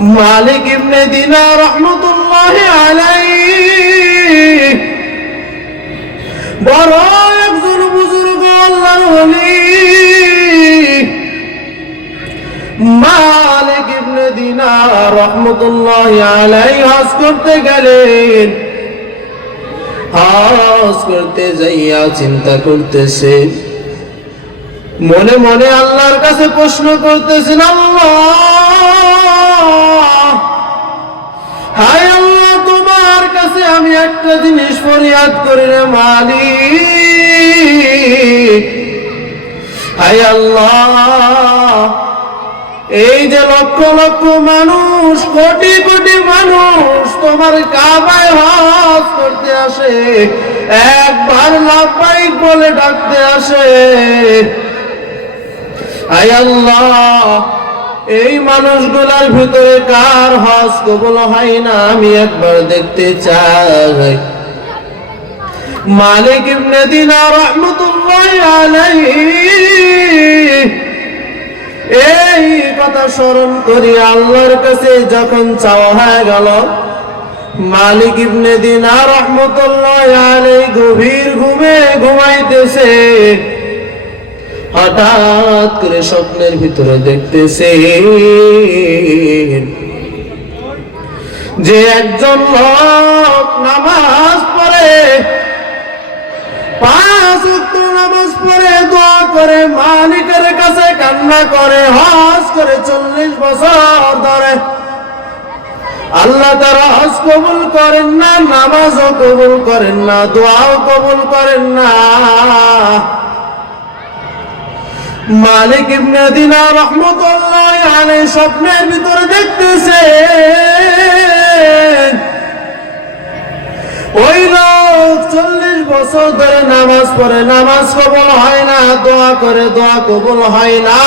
মালিক ইবনে দিনার রাহমাতুল্লাহি আলাইহি বড় একজন বুজুর্গ আল্লাহর ওলি। মালিক ইবনে দিনার রাহমাতুল্লাহি আলাইহি হজ করতে গেলেন। হজ করতে যাইয়া চিন্তা করতেছে, মনে মনে আল্লাহর কাছে প্রশ্ন করতেছেন, আল্লাহ, হায় আল্লাহ, তোমার কাছে আমি একটা জিনিস ফরিয়াদ করি রে মালিক। হায় আল্লাহ, এই যে লক্ষ লক্ষ মানুষ, কোটি কোটি মানুষ তোমার কাবায় হজ করতে আসে, একবার লাব্বাইক বলে ডাকতে আসে, হায় আল্লাহ, এই মানুষগুলার ভিতরে কার হজ কবুল হয় না আমি একবার দেখতে চাই। মালিক ইবনে দিনার রাহমাতুল্লাহি আলাইহি এই কথা স্মরণ করি আল্লাহর কাছে যখন চাওয়া হয়ে গেল, মালিক ইবনে দিনার রাহমাতুল্লাহি আলাইহি গভীর ঘুমে ঘুমাইতেছে। হঠাৎ করে স্বপ্নের ভিতরে দেখতেছে যে একজন লোক নামাজ পড়ে, 5 ওয়াক্ত নামাজ পড়ে, দোয়া করে, মালিকের কাছে কান্না করে, হজ করে 40 বছর ধরে আল্লাহ তাআলা হজ কবুল করেন না, নামাজও কবুল করেন না, দোয়াও কবুল করেন না। মালিক ইবনে দিনার রাহমাতুল্লাহি আলাইহি স্বপ্নের ভিতরে দেখতেছে ওই লোক 40 বছর ধরে নামাজ পড়ে, নামাজ কবুল হয় না, দোয়া করে, দোয়া কবুল হয় না।